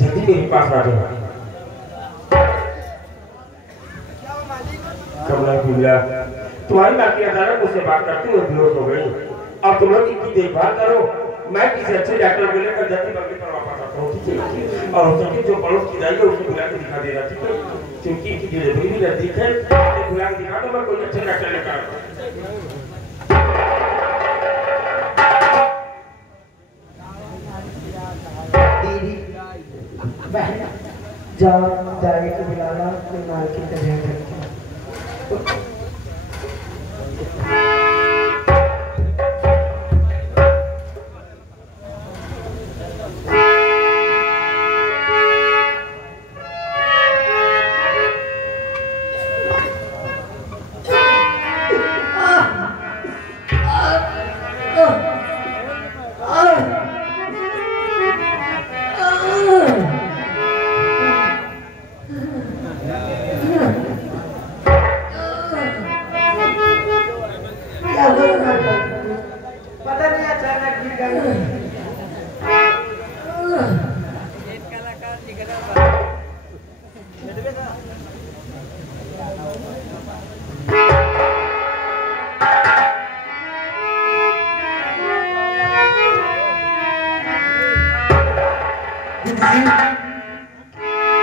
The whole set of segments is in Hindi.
जल्दी मेरे पास आ जाओ। कमला तुम्हारी बात की अचानक मुझसे बात करती हुई बेहोश हो गई। अब तुम लोग इनकी देखभाल करो, मैं किसी अच्छे डॉक्टर को लेकर जल्दी बगली पर वापस आता हूँ, ठीक है? और हो सके जो पड़ोस की दाई है उसको बुला के दिखा देना, ठीक है? क्योंकि इनकी डिलीवरी भी नजदीक है, बुला के दिखा दो, मैं कोई अच्छे डॉक्टर लेकर आता हूँ। जाओ जाके को बुलाना, कोई माल की तरह रखते।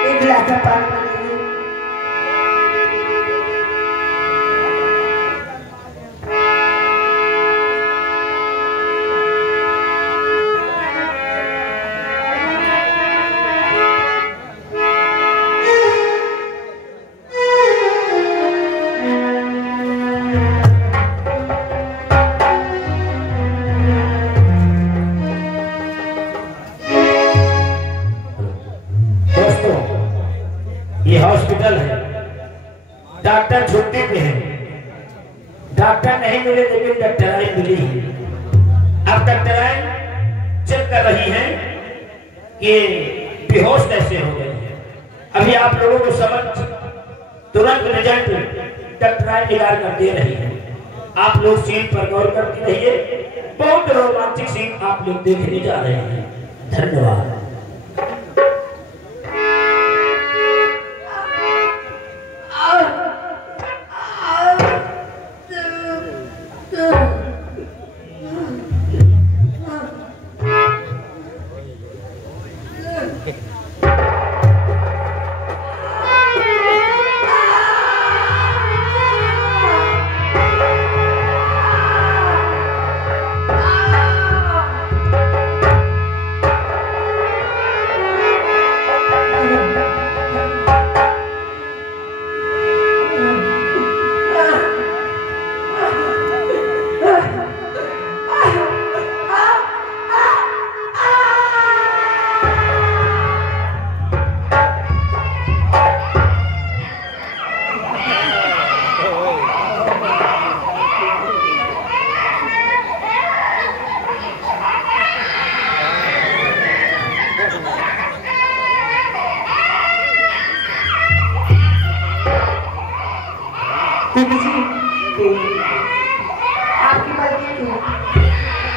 एक गिलास पानी ये हॉस्पिटल है, डॉक्टर छुट्टी पे है, डॉक्टर नहीं मिले लेकिन डॉक्टराइन मिली है। अब डॉक्टराइन चेक कर रही हैं कि बेहोश कैसे हो गए हैं। अभी आप लोगों को समझ तुरंत रिजल्ट डॉक्टराइन निकाल कर दे रही है। आप लोग सीन पर गौर करते रहिए, बहुत रोमांचक सीन आप लोग देखने जा रहे हैं। धन्यवाद। आपकी मर्जी थी,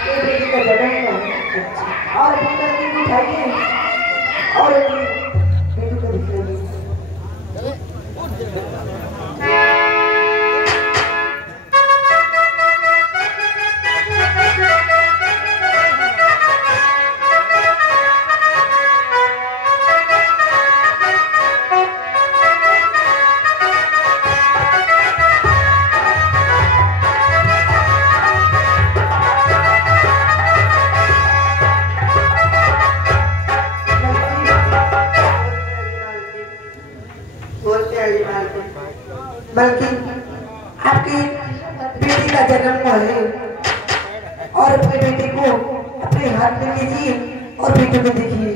ये बेटी का जन्म हुआ और उठाइए और बेटी को दिखाइए। बल्कि आपकी बेटी का जन्म हुआ है और अपने बेटे को अपने हाथ में लीजिए और बेटे को देखिए।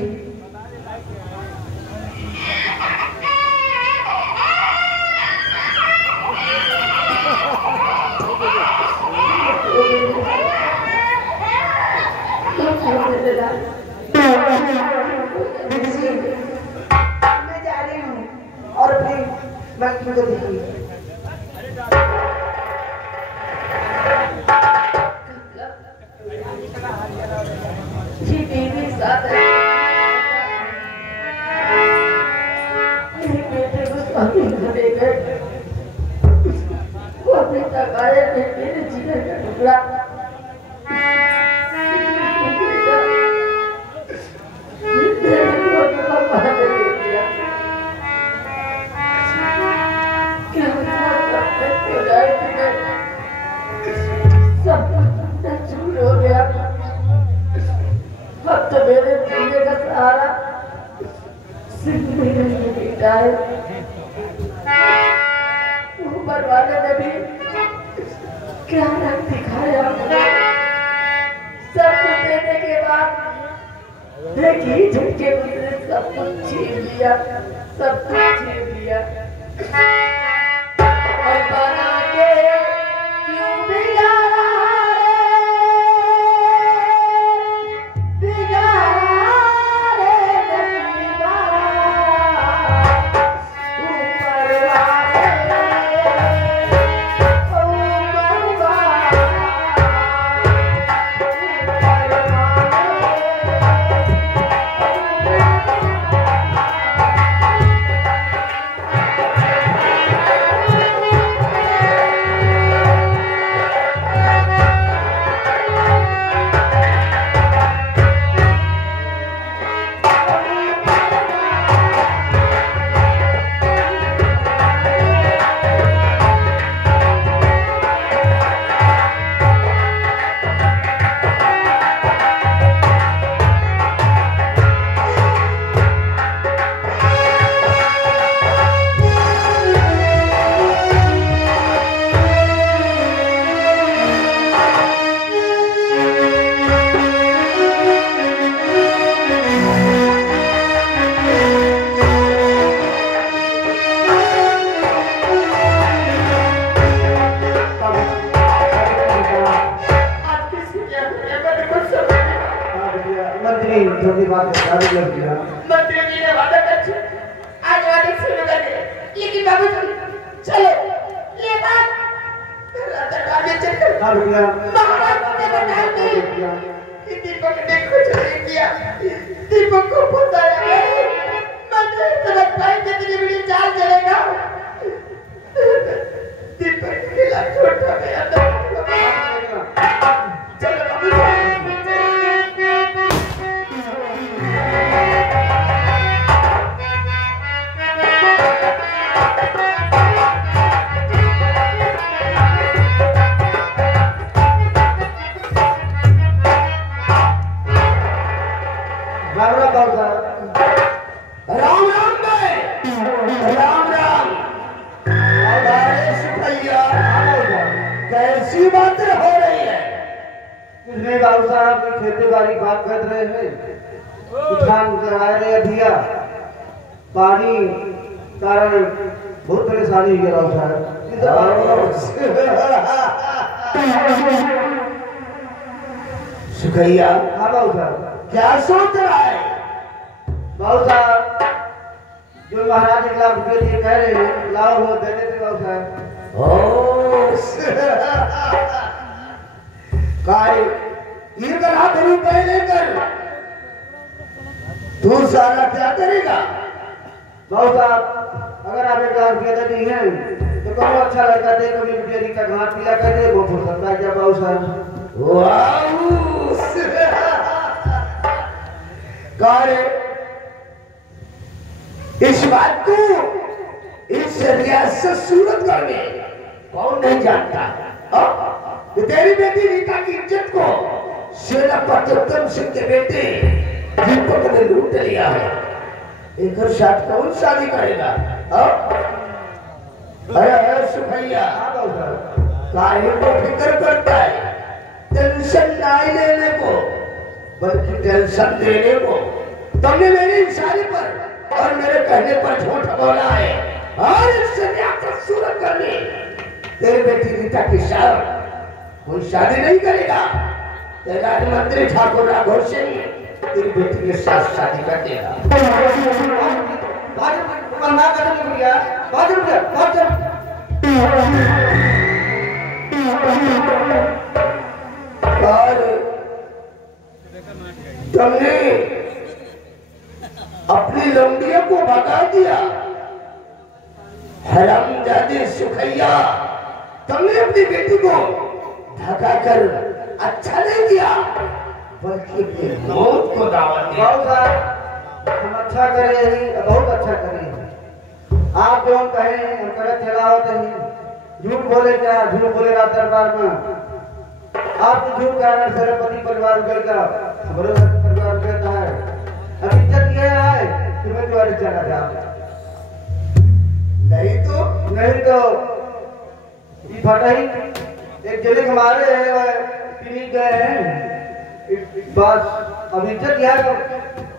मैं जा रही हूँ और अपने बच्चों को देखिए। वो अपने तकाया में मेरे जीवन का टुकड़ा अब तो मेरे जीने का सहारा सिर्फ मेरा ये बेटा है। ऊपर वाले ने भी क्या रंग दिखाया सब कुछ देने के बाद देखिए झटके मुझे सब कुछ छीन लिया, सब कुछ छीन लिया और बना के क्यों बिगाड़ा छोटी बात शादी कर दिया। मंत्री जी ने वादा कर आज वादे शुरू कर दिया, लेकिन बाबू चलो ये बात रात में चलकर महाराज ने बताया कि दीपक ने कुछ नहीं किया। दीपक को बताया मंत्री समझ पाए कितनी बड़ी चाल चलेगा। दीपक के खिलाफ छोटा गया था। चलो बाबू राम राम राम राम। कैसी बातें हो रही है? कुछ नहीं बाबू साहब, खेती बाड़ी बात कर रहे हैं, किसान करा रहे भैया, पानी कारण बहुत परेशानी हो बाबू साहब। सुखैया हाँ बाबू साहब। क्या सोच रहा है? बाबू साहब जो महाराज 1 लाख रुपए दिए कह रहे हैं, लाओ वो दे देते बाबू साहब। ये गला तेरी पहले कर, तू सारा क्या करेगा? बाबू साहब अगर आप 1 लाख रुपया दे दी हैं तो कौन अच्छा लड़का दे, कभी बेटी का घाट पीला कर दे, वो फुर्सत आ गया बाबू साहब। इस बात को इस रियासत सूरतगढ़ में कौन नहीं जानता? तेरी बेटी रीता की इज्जत को सेनापति उत्तम सिंह के बेटे दीपक ने लूट लिया है। एक साथ कौन शादी करेगा? अरे सुखैया काहे को फिक्र करता है? टेंशन नहीं लेने को बल्कि टेंशन देने को। तुमने मेरे इशारे पर और मेरे कहने पर झूठ बोला है और इससे सूरत करने तेरे बेटी रीता की शादी कोई शादी नहीं करेगा। तेरा मंत्री ठाकुर राघव सिंह तेरी बेटी के साथ शादी कर देगा। और तुमने अपनी लौंडियों को भगा दिया। हरामजादे सुखैया, तुमने अपनी बेटी को भगाकर अच्छा नहीं किया बल्कि अपनी मौत को दावत दिया। हम अच्छा करे ही, बहुत अच्छा करे। आप जो कहें हम करे चला होते ही झूठ बोले क्या, झूठ बोले रात दरबार में आपको झूठ कहना सारे पति परिवार का हमारे परिवार कहता है। अब इज्जत ये है कि मैं द्वारे चला जाऊं, नहीं तो ये फटा ही एक जले हमारे क्लिनिक गए हैं बस। अब इज्जत यह है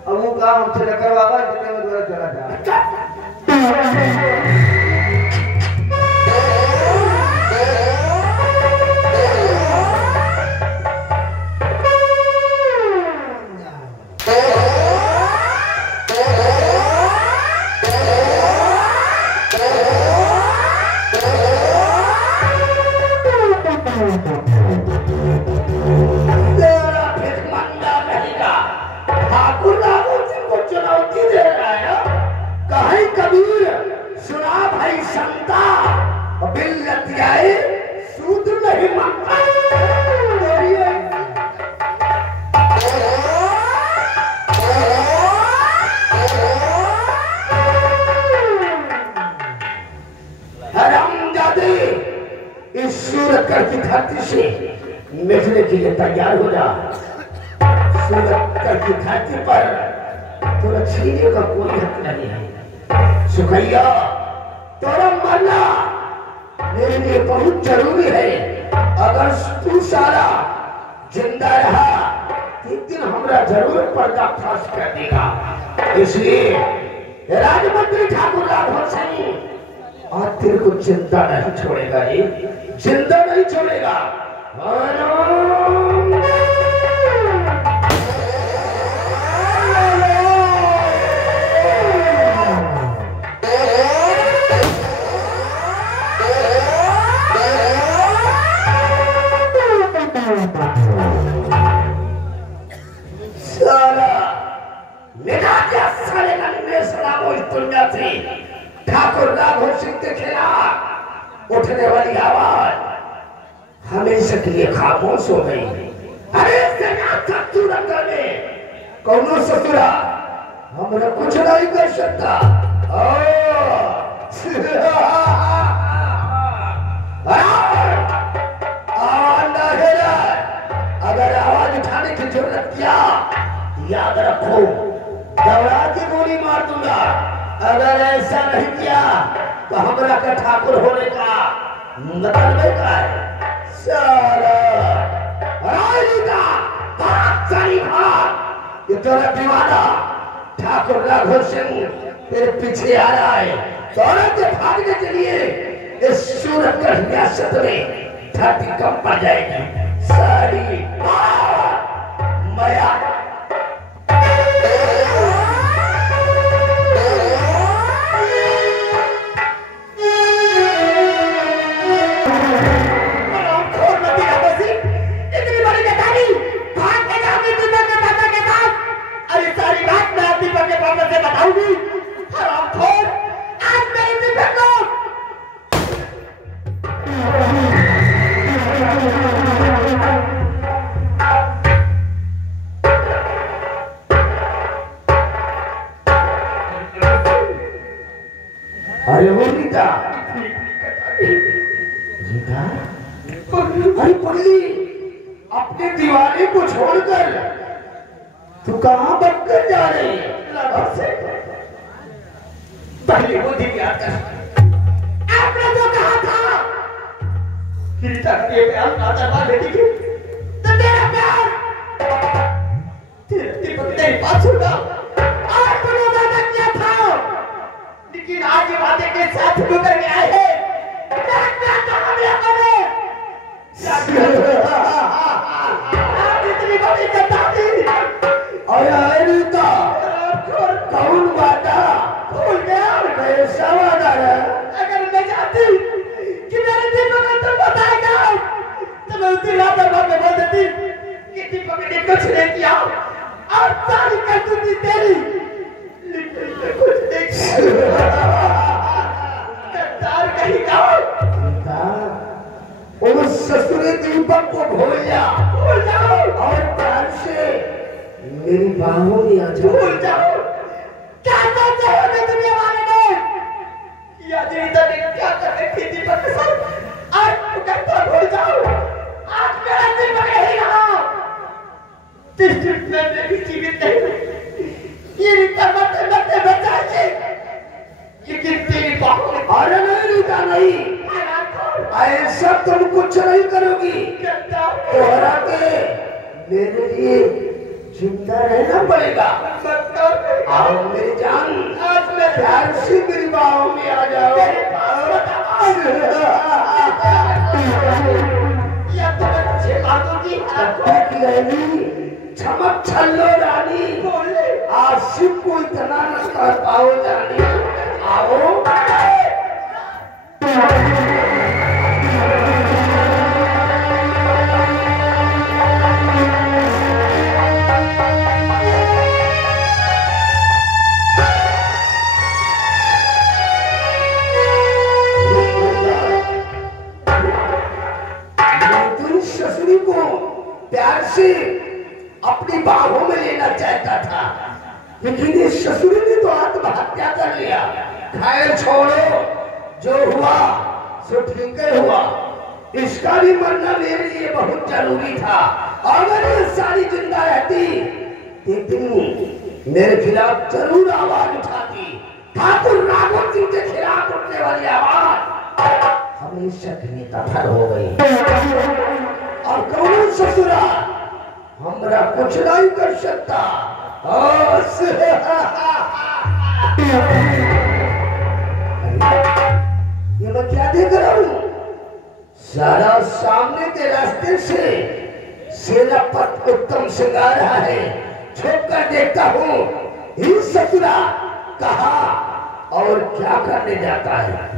अब वो काम हमसे न करवावा जितने में द्वारा चला जाए। की धरती से मिटने के लिए तैयार हो जा। सूरत की धरती पर तुझे छीने का कोई हक नहीं है। सुखैया, तेरा मरना मेरे लिए बहुत जरूरी है। अगर तू सारा जिंदा रहा एक दिन हमारा जरूर पर्दाफाश कर देगा। इसलिए राजमंत्री ठाकुर राघव सिंह आज तेरे को जिंदा नहीं छोड़ेगा, ये जिंदा नहीं छोड़ेगा। सारा मिटा दिया सारे नन्हे सलामों इस दुनिया से। ठाकुर राघव सिंह के खिलाफ उठने वाली आवाज हमेशा के लिए खामोश हो गई। अरे सूरत में कौनो ससुरा हमरा कुछ नहीं कर सकता। अगर आवाज उठाने की जरूरत किया याद रखो दौड़ा की गोली मार दूंगा। अगर ऐसा नहीं किया तो हमरा का ठाकुर होने का मतलब क्या है? ये तेरा दीवाना ठाकुर राघव सिंह तेरे पीछे आ रहा है। दौलत से भागने के लिए इस सूरत का रियासत में धरती कम पड़ जाएगी। सारी माया अरे वो रीता, रीता, अरे पगली, अपने दीवाने को छोड़कर तू कहाँ बचकर जा रही है? पहले वो दिन याद कर। आपने ये प्यार आता था बेटी की तो तेरा प्यार तेरे तेरी बात सुनता आज तूने वादा किया था लेकिन आज ये वादे के साथ तू करके आए हैं क्या हमला करे आज इतनी बड़ी गद्दारी अरे रीता कौन वादा भूल गया कैसा वादा है? अगर मैं जानती कि मेरे दीपक को तुम बताएगा तो मैं उसी रात में बोल देती कि दीपक ने कुछ नहीं किया और सारी करतूती तेरी लेकिन मैं कुछ नहीं किया गद्दार कहीं का उस ससुरे दीपक को भूल जाओ और प्यार से मेरी बाहों में आ जाओ। भूल जाओ क्या सोचा है दुनिया वाले ने कि आज रीता ने क्या कर रखी दीपक के साथ आज तो कहता भूल जाओ आज मेरा दीपक नहीं रहा मैं भी जीवित नहीं ये रीता मरते मरते बचाएगी लेकिन तेरी बाहों में अरे नहीं रीता नहीं ऐसा तुम कुछ नहीं करोगी तोहरा के मेरे लिए जिंदा रहना पड़ेगा। आओ मेरी जान आज मैं प्यार से मेरी बाहों में आ जाओ। या तो मैं तुझे मार दूंगी की रहनी चमक छल्लो रानी आशिक को इतना न कर पाओ जानी। आओ ससुरी को प्यार से अपनी बाहों में लेना चाहता था लेकिन इस ससुरी ने तो आत्महत्या कर लिया। खैर छोड़ो जो हुआ सो ठीक हुआ। इसका भी मरना मेरे लिए बहुत जरूरी था। अगर ये सारी जिंदा रहती तो मेरे खिलाफ जरूर आवाज उठाती। ठाकुर राघव सिंह के खिलाफ उठने वाली आवाज हमेशा के लिए दफन हो गई। और कौन ससुरा हमरा कुछ नहीं कर सकता। ये मैं क्या देख रहा हूँ? सारा सामने के रास्ते से सेनापत उत्तम सिंह आ रहा है। छुप कर देखता हूँ ही ससुरा कहा और क्या करने जाता है।